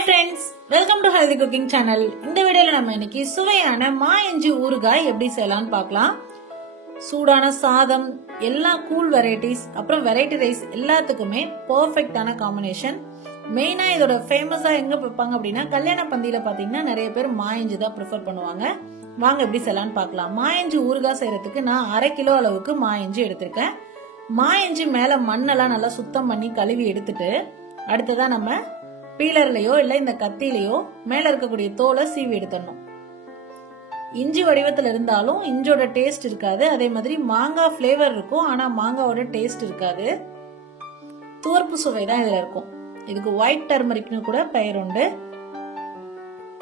Hi friends, welcome to Healthy Cooking Channel. இந்த வீடியோல நம்ம இன்னைக்கு சுவையான மா இஞ்சி ஊறுகாய் எப்படி செய்யலாம்னு பார்க்கலாம். சூடான சாதம், எல்லா கூல் வெரைட்டிஸ், அப்புறம் வெரைட்டி ரைஸ் எல்லாத்துக்குமே பெர்ஃபெக்ட்டான காம்பினேஷன். மெயினா இதோட ஃபேமஸா எங்க வைப்பாங்க அப்படின்னா கல்யாண பந்தியில பாத்தீங்கன்னா நிறைய பேர் மா இஞ்சி தான் ப்ரிஃபர் பண்ணுவாங்க. வாங்க எப்படி செய்யலாம்னு பார்க்கலாம். மா இஞ்சி ஊறுகாய் செய்யறதுக்கு நான் 1/2 கிலோ அளவுக்கு மா இஞ்சி எடுத்திருக்கேன். மா இஞ்சி மேல மண்ணெல்லாம் நல்லா சுத்தம் பண்ணி கழுவி எடுத்துட்டு அடுத்ததா நம்ம பீலர்லயோ இல்ல இந்த கத்திலையோ மேல இருக்கக்கூடிய தோலை சீவி எடுத்துடணும். இஞ்சி வடிவத்துல இருந்தாலும் இஞ்சோட டேஸ்ட் இருக்காது. அதே மாதிரி மாங்காய் பிளேவர் இருக்கும், ஆனா மாங்காவோட டேஸ்ட் இருக்காது. துவர்ப்பு சுவை தான் இதுல இருக்கும். இதுக்கு ஒயிட் டர்மரிக்னு கூட பெயர் உண்டு.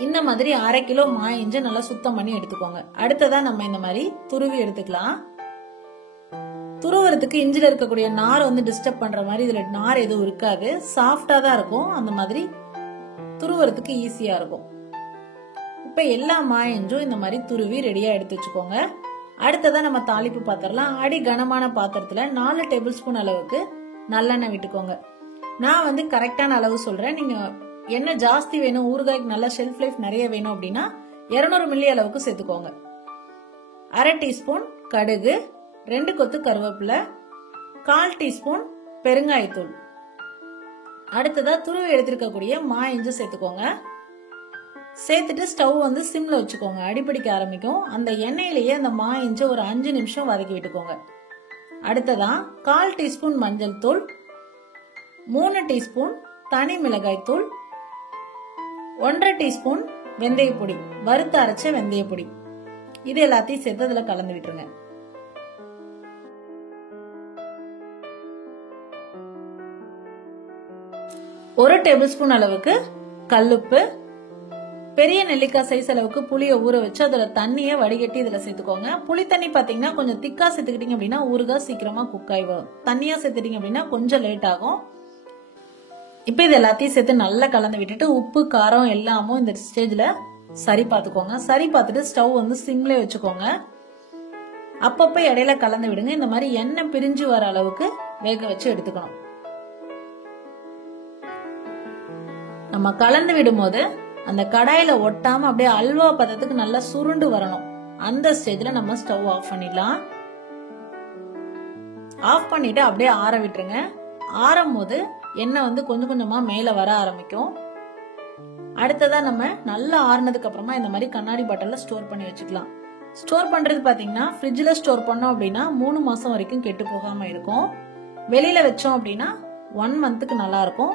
இந்த மாதிரி 1/2 கிலோ மா இஞ்சி நல்லா சுத்தம் பண்ணி எடுத்துக்கோங்க. அடுத்ததா நம்ம இந்த மாதிரி துருவி எடுத்துக்கலாம். துருவறதுக்கு இஞ்சில இருக்கக்கூடிய நார் டிஸ்டர்ப் பண்ற மாதிரி இதுல நார் எதுவும் இருக்காது, சாஃப்டா தான் இருக்கும். அந்த மாதிரி துருவறதுக்கு ஈஸியா இருக்கும். இப்ப எல்லா மா இஞ்சும் இந்த மாதிரி துருவி ரெடியா எடுத்து வச்சுக்கோங்க. அடுத்ததா நம்ம தாளிப்பு பாத்திரலாம். அடி கனமான பாத்திரத்துல 4 டேபிள் ஸ்பூன் அளவுக்கு நல்லெண்ணெய் விட்டுக்கோங்க. நான் கரெக்டான அளவு சொல்றேன். நீங்க எண்ணெய் ஜாஸ்தி வேணும், ஊறுகாய்க்கு நல்ல ஷெல்ஃப் லைஃப் நிறைய வேணும் அப்படின்னா 200 மில்லி அளவுக்கு சேர்த்துக்கோங்க. 1/2 டீஸ்பூன் கடுகு, 2 கொத்து கருவேப்பிலை, 1/4 டீஸ்பூன் பெருங்காயத்தூள். அடுத்ததா துருவி எடுத்திருக்கக்கூடிய மா இஞ்சி சேர்த்துக்கோங்க. சேர்த்துட்டு ஸ்டவ் சிம்ல வச்சுக்கோங்க. அடிப்பிடிக்க ஆரம்பிக்கும். அந்த எண்ணெயிலேயே அந்த மா இஞ்சி ஒரு 5 நிமிஷம் வதக்கி விட்டுக்கோங்க. அடுத்ததா 1/4 டீஸ்பூன் மஞ்சள் தூள், 3 டீஸ்பூன் தனி மிளகாய் தூள், 1/2 டீஸ்பூன் வெந்தய பொடி, வறுத்து அரைச்ச வெந்தய பொடி. இது எல்லாத்தையும் சேர்த்து அதுல கலந்து விட்டுருங்க. 1 டேபிள் ஸ்பூன் அளவுக்கு கல்லுப்பு, பெரிய நெல்லிக்காய் சைஸ் அளவுக்கு புளியை ஊற வச்சு அதுல தண்ணியை வடிகட்டி இதுல சேர்த்துக்கோங்க. புளி தண்ணி பாத்தீங்கன்னா கொஞ்சம் திக்கா சேர்த்துக்கிட்டீங்க அப்படின்னா ஊறுகாய் சீக்கிரமா குக் ஆகி வரும். தண்ணியா சேர்த்துட்டீங்க அப்படின்னா கொஞ்சம் லேட் ஆகும். இப்ப இது எல்லாத்தையும் சேர்த்து நல்லா கலந்து விட்டுட்டு உப்பு காரம் எல்லாமும் இந்த ஸ்டேஜ்ல சரி பார்த்துக்கோங்க. சரி பார்த்துட்டு ஸ்டவ் சிம்ல வச்சுக்கோங்க. அப்பப்ப இடையில கலந்து விடுங்க. இந்த மாதிரி எண்ணெய் பிரிஞ்சு வர அளவுக்கு வேக வச்சு எடுத்துக்கணும். நம்ம கலந்து விடும் போது அந்த கடாயில ஒட்டாம அப்படியே அல்வா பதத்துக்கு நல்லா சுருண்டு வரணும். அந்த ஸ்டேஜ்ல நம்ம ஸ்டவ் ஆஃப் பண்ணிடலாம். ஆஃப் பண்ணிட்டு அப்படியே ஆற விட்டுருங்க. ஆறும் போது எண்ணெய் கொஞ்சம் கொஞ்சமா மேல வர ஆரம்பிக்கும். அடுத்ததா நம்ம நல்லா ஆறுனதுக்கு அப்புறமா இந்த மாதிரி கண்ணாடி பாட்டில்ல ஸ்டோர் பண்ணி வச்சுக்கலாம். ஸ்டோர் பண்றது பாத்தீங்கன்னா ஃப்ரிட்ஜ்ல ஸ்டோர் பண்ணோம் அப்படின்னா 3 மாசம் வரைக்கும் கெட்டு போகாம இருக்கும். வெளியில வச்சோம் அப்படின்னா 1 மந்த்துக்கு நல்லா இருக்கும்.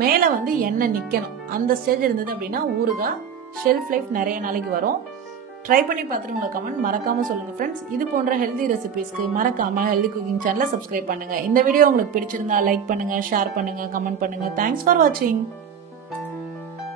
மேல எண்ணெய் நிக்கணும். அந்த ஸ்டேஜ் இருந்தது அப்படின்னா ஊறுகாய் ஷெல்ஃப் லைஃப் நிறைய நாளைக்கு வரும். ட்ரை பண்ணி பார்த்துட்டு உங்க கமெண்ட் மறக்காம சொல்லுங்க ஃப்ரெண்ட்ஸ். இது போன்ற ஹெல்தி ரெசிபிஸ்க்கு மறக்காம ஹெல்தி குக்கிங் சேனலை சப்ஸ்கிரைப் பண்ணுங்க. இந்த வீடியோ உங்களுக்கு பிடிச்சிருந்தா லைக் பண்ணுங்க, ஷேர் பண்ணுங்க, கமெண்ட் பண்ணுங்க. தேங்க்ஸ் ஃபார் வாட்சிங்.